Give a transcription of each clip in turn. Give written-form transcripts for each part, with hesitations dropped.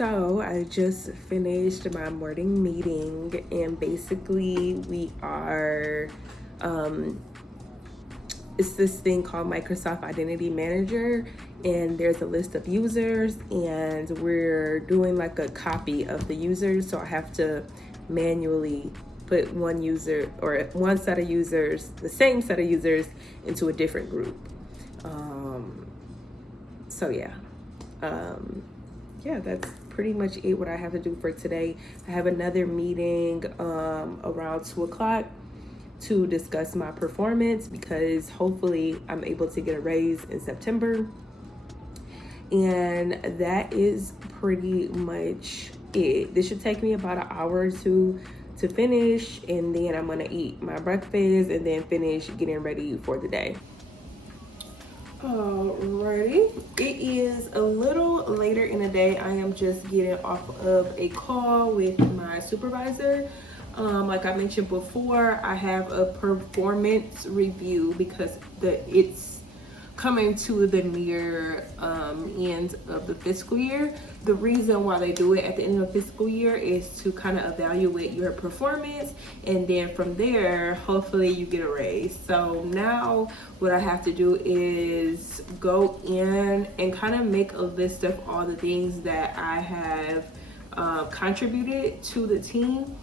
So I just finished my morning meeting, and basically we are it's this thing called Microsoft Identity Manager, and there's a list of users, and we're doing like a copy of the users. So I have to manually put one user or one set of users, the same set of users, into a different group. So yeah, that's pretty much it what I have to do for today. I have another meeting around 2 o'clock to discuss my performance, because hopefully I'm able to get a raise in September. And that is pretty much it. This should take me about an hour or two to finish, and then I'm gonna eat my breakfast and then finish getting ready for the day. Alrighty, it is a little later in the day. I am just getting off of a call with my supervisor. Like I mentioned before, I have a performance review because it's coming to the near end of the fiscal year. The reason why they do it at the end of the fiscal year is to kind of evaluate your performance, and then from there, hopefully you get a raise. So now what I have to do is go in and kind of make a list of all the things that I have contributed to the team.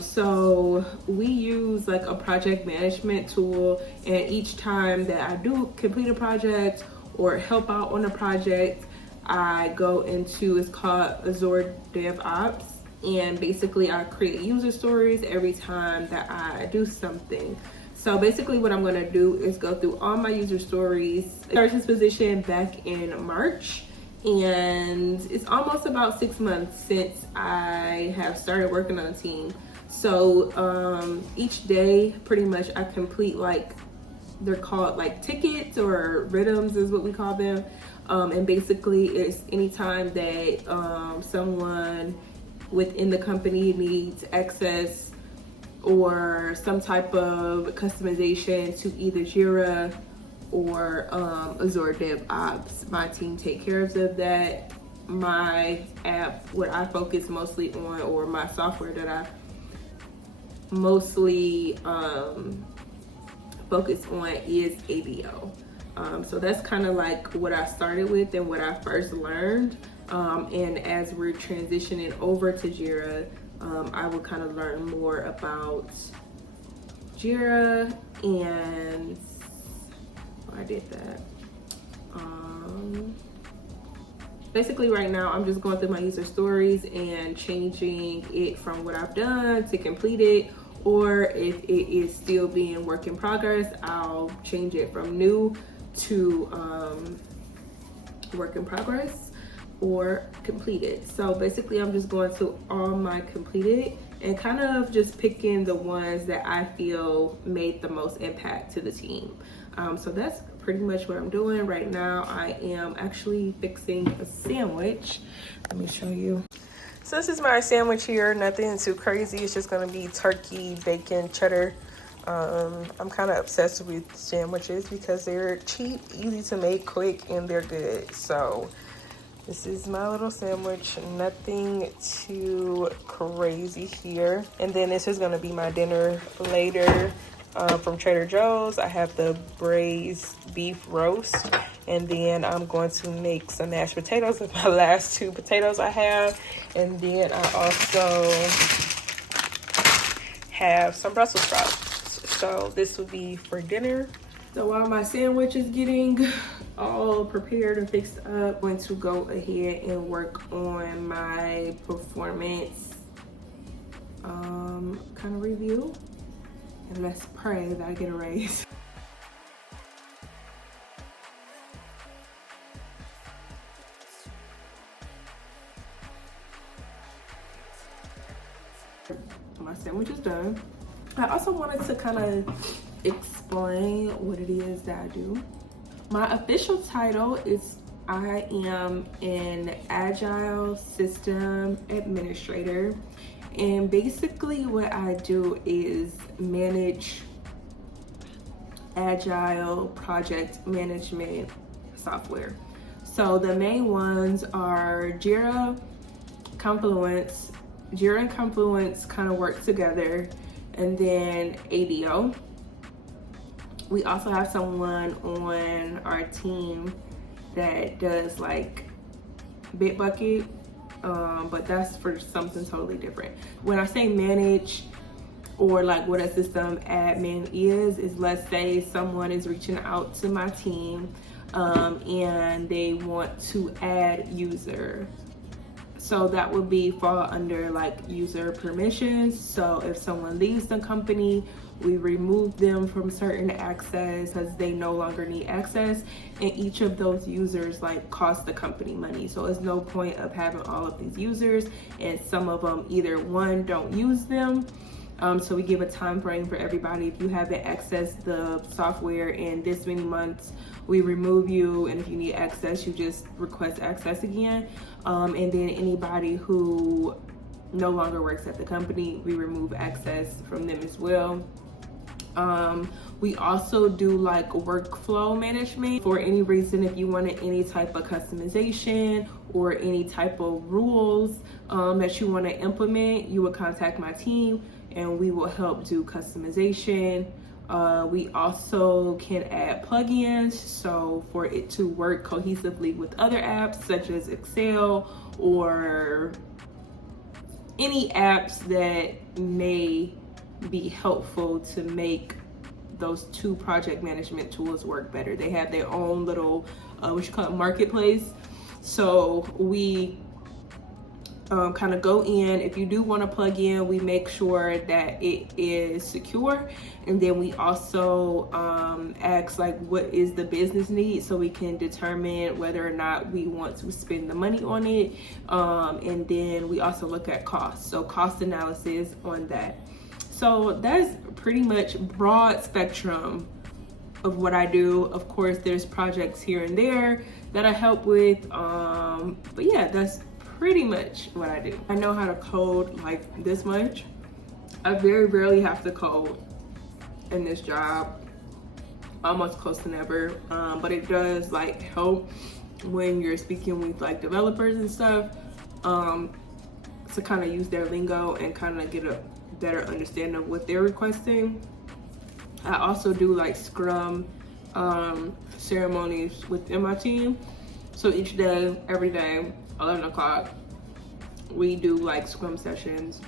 So we use like a project management tool, and each time that I do complete a project or help out on a project, I go into, it's called Azure DevOps, and basically I create user stories every time that I do something. So basically what I'm gonna do is go through all my user stories. I started this position back in March, and it's almost about 6 months since I have started working on a team. So each day pretty much I complete, like, they're called like tickets or rhythms is what we call them. And basically it's anytime that someone within the company needs access or some type of customization to either Jira or Azure DevOps, my team take care of that. My app, what I focus mostly on, or my software that I mostly focus on, is ABO. So that's kind of like what I started with and what I first learned. And as we're transitioning over to Jira, I will kind of learn more about Jira, and I did that. Basically right now I'm just going through my user stories and changing it from what I've done to completed, or if it is still being work in progress, I'll change it from new to work in progress or completed. So basically I'm just going to all my completed and kind of just picking the ones that I feel made the most impact to the team. So that's pretty much what I'm doing right now. I am actually fixing a sandwich. Let me show you. So this is my sandwich here, nothing too crazy. It's just gonna be turkey, bacon, cheddar. I'm kind of obsessed with sandwiches because they're cheap, easy to make, quick, and they're good. So this is my little sandwich, nothing too crazy here. And then this is gonna be my dinner later. From Trader Joe's, I have the braised beef roast, and then I'm going to make some mashed potatoes with my last 2 potatoes I have, and then I also have some Brussels sprouts. So this will be for dinner. So while my sandwich is getting all prepared and fixed up, I'm going to go ahead and work on my performance kind of review. And let's pray that I get a raise. My sandwich is done. I also wanted to kind of explain what it is that I do. My official title is I am an agile system administrator. And basically what I do is manage agile project management software. So the main ones are Jira, Confluence. Jira and Confluence kind of work together, and then ADO. We also have someone on our team that does like Bitbucket, but that's for something totally different. When I say manage, or like what a system admin is let's say someone is reaching out to my team and they want to add user. So that would be fall under like user permissions. So if someone leaves the company, we remove them from certain access because they no longer need access, and each of those users like cost the company money. So it's no point of having all of these users and some of them either one don't use them. So we give a time frame for everybody. If you haven't accessed the software in this many months, we remove you, and if you need access, you just request access again. And then anybody who no longer works at the company, we remove access from them as well. We also do like workflow management. For any reason, if you wanted any type of customization or any type of rules that you want to implement, you would contact my team and we will help do customization. We also can add plugins, so for it to work cohesively with other apps such as Excel or any apps that may be helpful to make those two project management tools work better. They have their own little what you call it, marketplace. So we kind of go in. If you do want to plug in, we make sure that it is secure, and then we also ask like what is the business need, so we can determine whether or not we want to spend the money on it. And then we also look at cost, so cost analysis on that. So that's pretty much broad spectrum of what I do. Of course, there's projects here and there that I help with, but yeah, that's pretty much what I do. I know how to code like this much. I very rarely have to code in this job, almost close to never, but it does like help when you're speaking with like developers and stuff, to kind of use their lingo and kind of get a better understanding of what they're requesting. I also do like Scrum ceremonies within my team. So each day, every day, 11 o'clock, we do like Scrum sessions,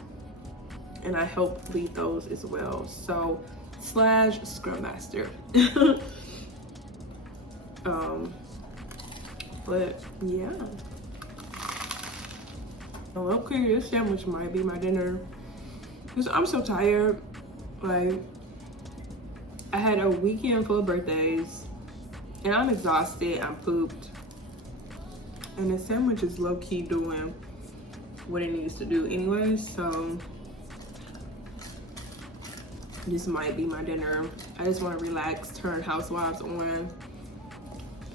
and I help lead those as well. So / Scrum Master. But yeah. Okay, this sandwich might be my dinner, because I'm so tired. Like, I had a weekend full of birthdays, and I'm exhausted, I'm pooped. And the sandwich is low-key doing what it needs to do anyway, so this might be my dinner. I just want to relax, turn Housewives on.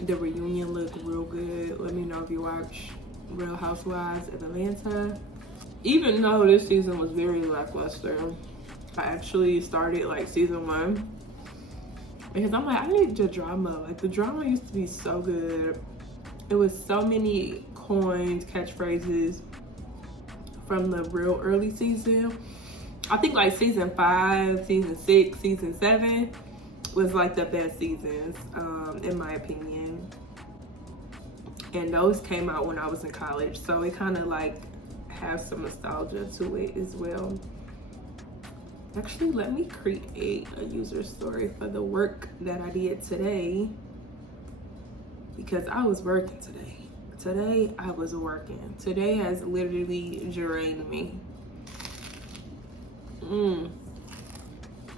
The reunion looked real good. Let me know if you watch Real Housewives of Atlanta. Even though this season was very lackluster, I actually started like season 1 because I'm like, I need the drama. Like, the drama used to be so good. It was so many coins, catchphrases from the real early season. I think like season 5, season 6, season 7 was like the best seasons, in my opinion. And those came out when I was in college, so it kind of like has some nostalgia to it as well. Actually, let me create a user story for the work that I did today, because I was working today. Today I was working. Today has literally drained me.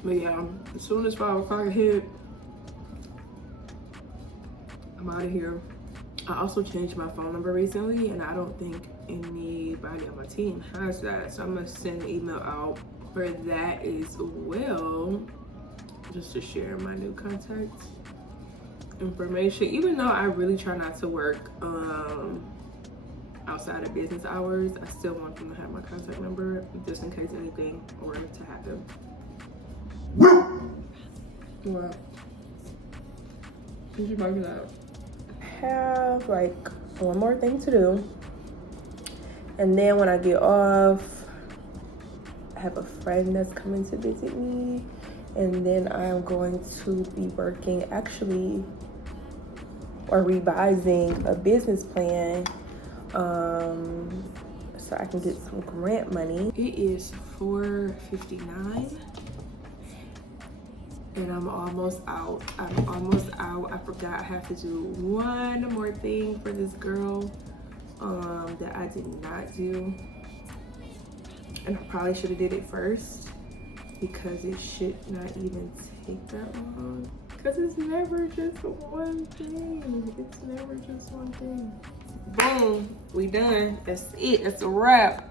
But yeah, as soon as 5 o'clock hit, I'm out of here. I also changed my phone number recently, and I don't think anybody on my team has that, so I'm gonna send an email out for that as well, just to share my new contact information. Even though I really try not to work outside of business hours, I still want them to have my contact number just in case anything were to happen. What? Did you mark it out? Have like one more thing to do, And then when I get off, I have a friend that's coming to visit me. And then I'm going to be working actually or revising a business plan so I can get some grant money. It is 4:59 and I'm almost out. I forgot I have to do one more thing for this girl that I did not do. And I probably should have did it first because it should not even take that long. Because it's never just one thing. It's never just one thing. Boom, we done. That's it. That's a wrap.